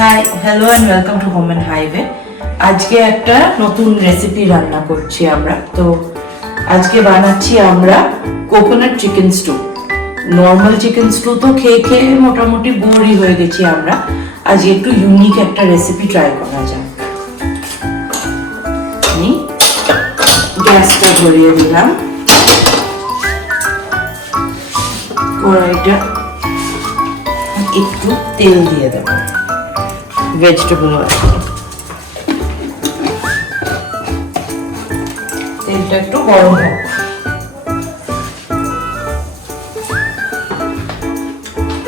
Hi hello and welcome to home and highway. আজকে একটা নতুন রেসিপি রান্না করছি আমরা। তো আজকে বানাচ্ছি আমরা coconut chicken stew. Normal chicken stew তো খেয়ে খেয়ে মোটামুটি বোরই হয়ে গেছি আমরা। আজকে একটু ইউনিক একটা রেসিপি ট্রাই করা যাক। আমি গ্যাসটা ধরিয়ে দিলাম, কড়াইটা একটু তেল দিয়ে দেবো, ভেজিটেবল অয়েল। তেলটা একটু গরম হোক।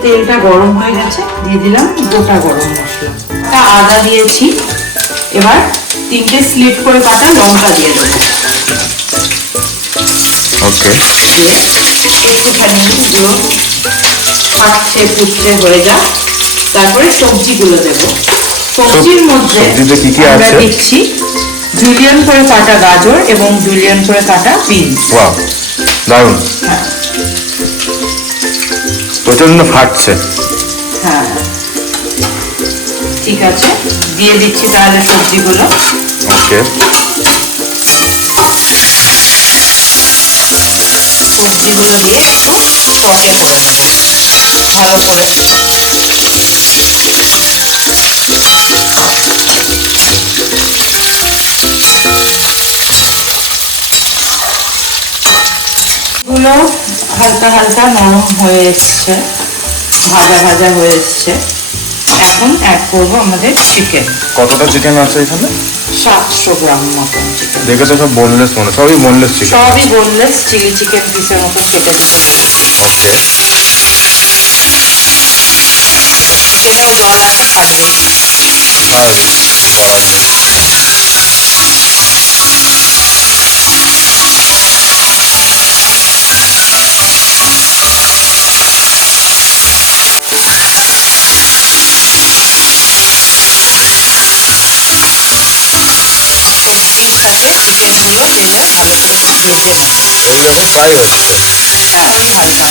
তেলটা গরম হয়ে গেছে, দিয়ে দিলাম গোটা গরম মশলা। আদা দিয়েছি, এবার 3টে স্লিট করে কাটা লঙ্কা দিয়ে দেবো। ওকে, একটুখানি গুঁড়ো পাঁচটে ফুটতে হয়ে যাক, তারপরে সবজিগুলো দেবো। সবজির মধ্যে আমরা দিচ্ছি জুলিয়ান করে কাটা গাজর এবং জুলিয়ান করে কাটা বিনস। ওয়াও, দারুণ। হ্যাঁ, প্রচন্ড ফাটছে। হ্যাঁ ঠিক আছে, দিয়ে দিচ্ছি তাহলে সবজিগুলো। ওকে, সবজিগুলো দিয়ে একটু সটে করে নেবো ভালো করে। গুলো হালকা হালকা নরম হয়ে এসছে, ভাজা ভাজা হয়ে এসছে। এখন অ্যাড করবো আমাদের চিকেন। কতটা চিকেন আছে এখানে? 700 গ্রাম মতন চিকেন। দেখে তো সব বোনলেস মনে, সবই বোনলেস চিকেন। সবই বোনলেস চিলি চিকেন পিসের মতো কেটে দিতে। ওকে, চিকেনেও জল আছে, থাকবেই। সবজির সাথে চিকেনগুলো তেলে ভালো করে ভেজে নেব। এগুলো এখন ফ্রাই হচ্ছে। হ্যাঁ, ওই হালকা।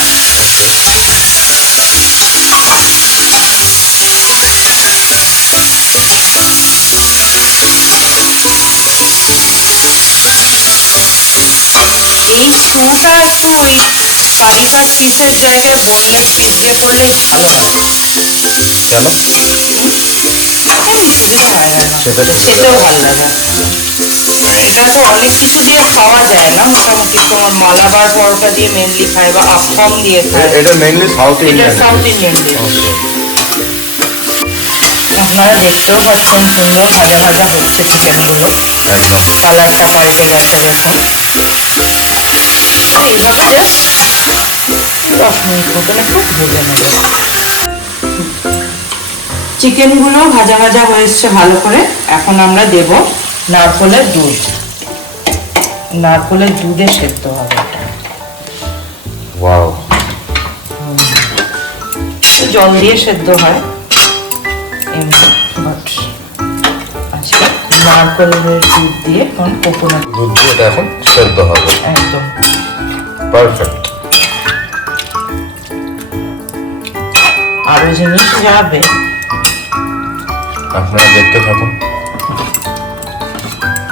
এই স্টুটা একটু ওই পাকিস্তান পিসের জায়গায় বোনলেস পিস দিয়ে করলে ভালো হয়। কেন? সুবিধা হয় না, খেতেও ভালো লাগে। এটা তো অনেক কিছু দিয়ে খাওয়া যায় না, মোটামুটি তোমার মালাবার পরোটা দিয়ে মেনলি খায় বা আফগান দিয়ে খায়। এটা mainly south Indian. South Indian dish. আপনারা দেখতেও পাচ্ছেন সুন্দর ভাজা ভাজা হচ্ছে চিকেনগুলো। একদম কালারটা পাল্টে গেছে দেখুন। এইভাবে জাস্ট 10 মিনিট মতন একটু ভেজে নেব। চিকেনগুলো ভাজা ভাজা হয়ে এসছে ভালো করে। এখন আমরা দেব নারকোলের দুধ। নারকোলের দুধে সেদ্ধ হবে এটা। ওয়াও, জল দিয়ে সেদ্ধ হয় এমনি, বাট আজকে নারকোলের দুধ দিয়ে কারণ কোকোনাট দুধ দিয়ে এটা এখন সেদ্ধ হবে। একদম পারফেক্ট। আরো জিনিস যাবে, আপনারা দেখতে থাকুন।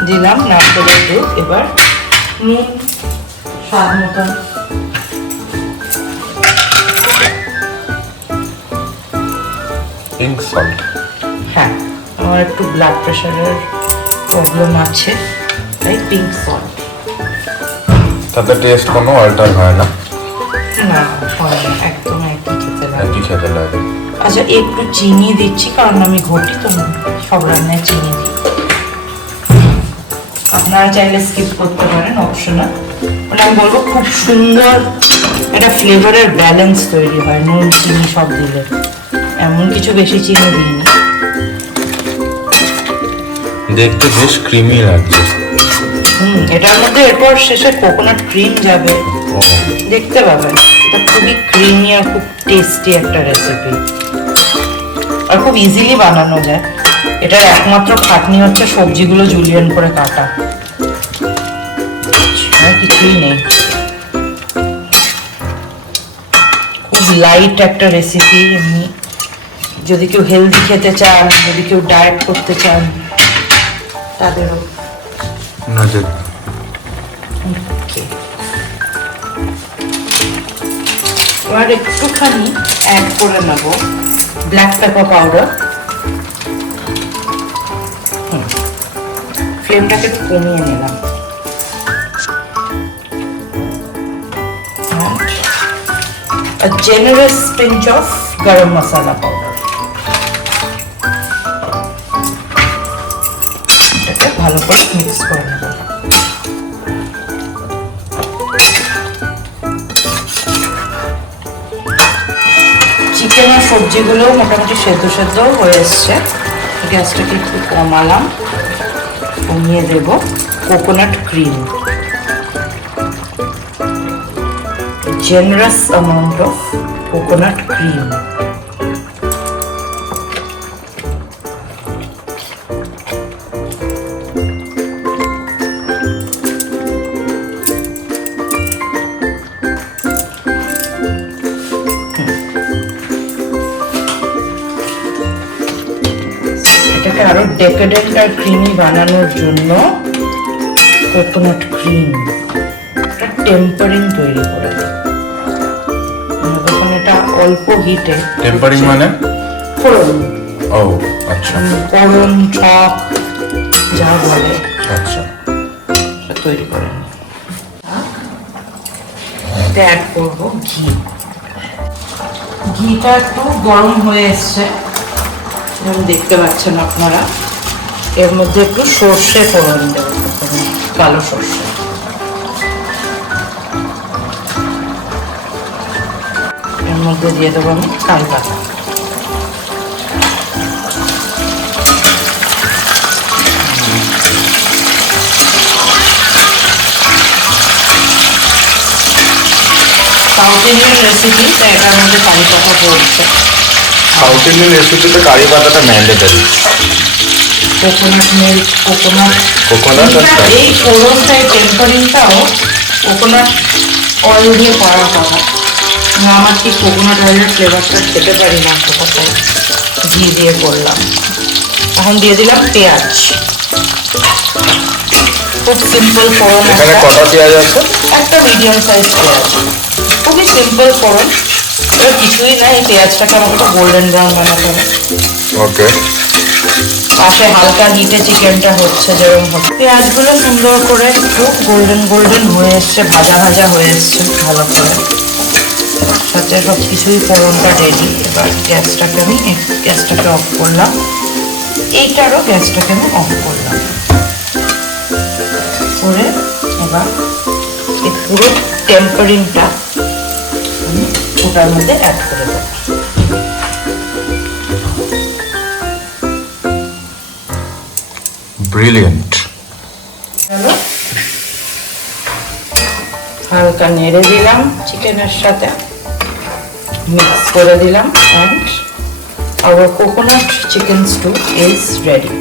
দিলাম নারকেলের দুধ। এবার নুন স্বাদ মতন, পিঙ্ক সল্ট। হ্যাঁ আমার একটু ব্লাড প্রেশারের প্রবলেম আছে, তাই পিঙ্ক সল্ট। তাতে টেস্ট কোনো অল্টার হয় না? না হয় না, একদম একই খেতে লাগে। একই খেতে লাগে। আচ্ছা একটু চিনি দিচ্ছি কারণ আমি ঘটি তো সব রান্নায় চিনি দিই। আপনারা চাইলে স্কিপ করতে পারেন, অপশনাল। মানে আমি বলবো খুব সুন্দর একটা ফ্লেভারের ব্যালেন্স তৈরি হয় নুন চিনি সব দিলে। এমন কিছু বেশি চিনি দিইনি। দেখতে বেশ ক্রিমি লাগছে। এটার মধ্যে এরপর শেষে কোকোনাট ক্রিম যাবে, দেখতে পাবেন। এটা খুবই ক্রিমি আর খুব টেস্টি একটা রেসিপি, আর খুব ইজিলি বানানো যায়। এটার একমাত্র খাটনি হচ্ছে সবজিগুলো জুলিয়ান করে কাটা, আর কিছুই নেই। খুব লাইট একটা রেসিপি, এমনি যদি কেউ হেলদি খেতে চান, যদি কেউ ডায়েট করতে চান তাদেরও। নজর Okay. এবার একটুখানি অ্যাড করে নেব ব্ল্যাক পেপার পাউডার। ফ্লেমটাকে একটু কমিয়ে নিলাম। A generous pinch of garam masala powder. এটাকে ভালো করে মিক্স করে নেব। চিকেন আর সবজিগুলো মোটামুটি সেদ্ধ সেদ্ধ হয়ে এসছে। গ্যাসটাকে একটু কমালাম, কমিয়ে দেব coconut cream. Generous amount of coconut cream. এটাকে আরো ডেকাডেন্ট আর ক্রিমি বানানোর জন্য কোকোনাট ক্রিম টেম্পারিং তৈরি করে দেয়। যখন এটা অল্প হিটে টেম্পারিং মানে ফোড়ন, ও আচ্ছা ফোড়ন ছক যা বলে আচ্ছা সেটা তৈরি করে নিই। এতে অ্যাড করবো ঘি। ঘিটা একটু গরম হয়ে এসছে, যেমন দেখতে পাচ্ছেন আপনারা। এর মধ্যে একটু সর্ষে ফোড়ন দেবো, কালো সর্ষে। এর মধ্যে দিয়ে দেবো আমি কারি পাতা। সাউথ ইন্ডিয়ান রেসিপি, তাই এটার মধ্যে কারি পাতা পড়ছে। সাউথ ইন্ডিয়ান রেসিপিতে কারি পাতাটা mandatory. Coconut milk, coconut coconut আর কারি। এই ফোড়নটা, এই টেম্পারিংটাও কোকোনাট অয়েল দিয়ে করার কথা। আমার ঠিক কোকোনাট অয়েলের ফ্লেভারটা খেতে পারি না, কোথায় ঘি দিয়ে করলাম। এখন দিয়ে দিলাম পেঁয়াজ। খুব সিম্পল ফোড়ন। এখানে কটা পেঁয়াজ আছে? একটা মিডিয়াম সাইজ পেঁয়াজ, খুবই সিম্পল ফোড়ন। এবার কিছুই না, এই পেঁয়াজটাকে আমাকে একটু গোল্ডেন ব্রাউন বানাতে হবে। ওকে, পাশে হালকা হিটে চিকেনটা হচ্ছে, যেরকম হবে। পেঁয়াজগুলো সুন্দর করে একটু গোল্ডেন গোল্ডেন হয়ে এসছে, ভাজা ভাজা হয়ে এসছে ভালো করে। সাথে সব কিছুই ফোড়নটা রেডি। এবার গ্যাসটাকে অফ করলাম। এইটারও গ্যাসটাকে আমি অফ করলাম করে এবার এই পুরো টেম্পারিংটা আমি ওটার মধ্যে অ্যাড করে দেবো। ব্রিলিয়েন্ট। হালকা নেড়ে দিলাম চিকেনের সাথে, মিক্স করে দিলাম, and our coconut chicken stew is ready.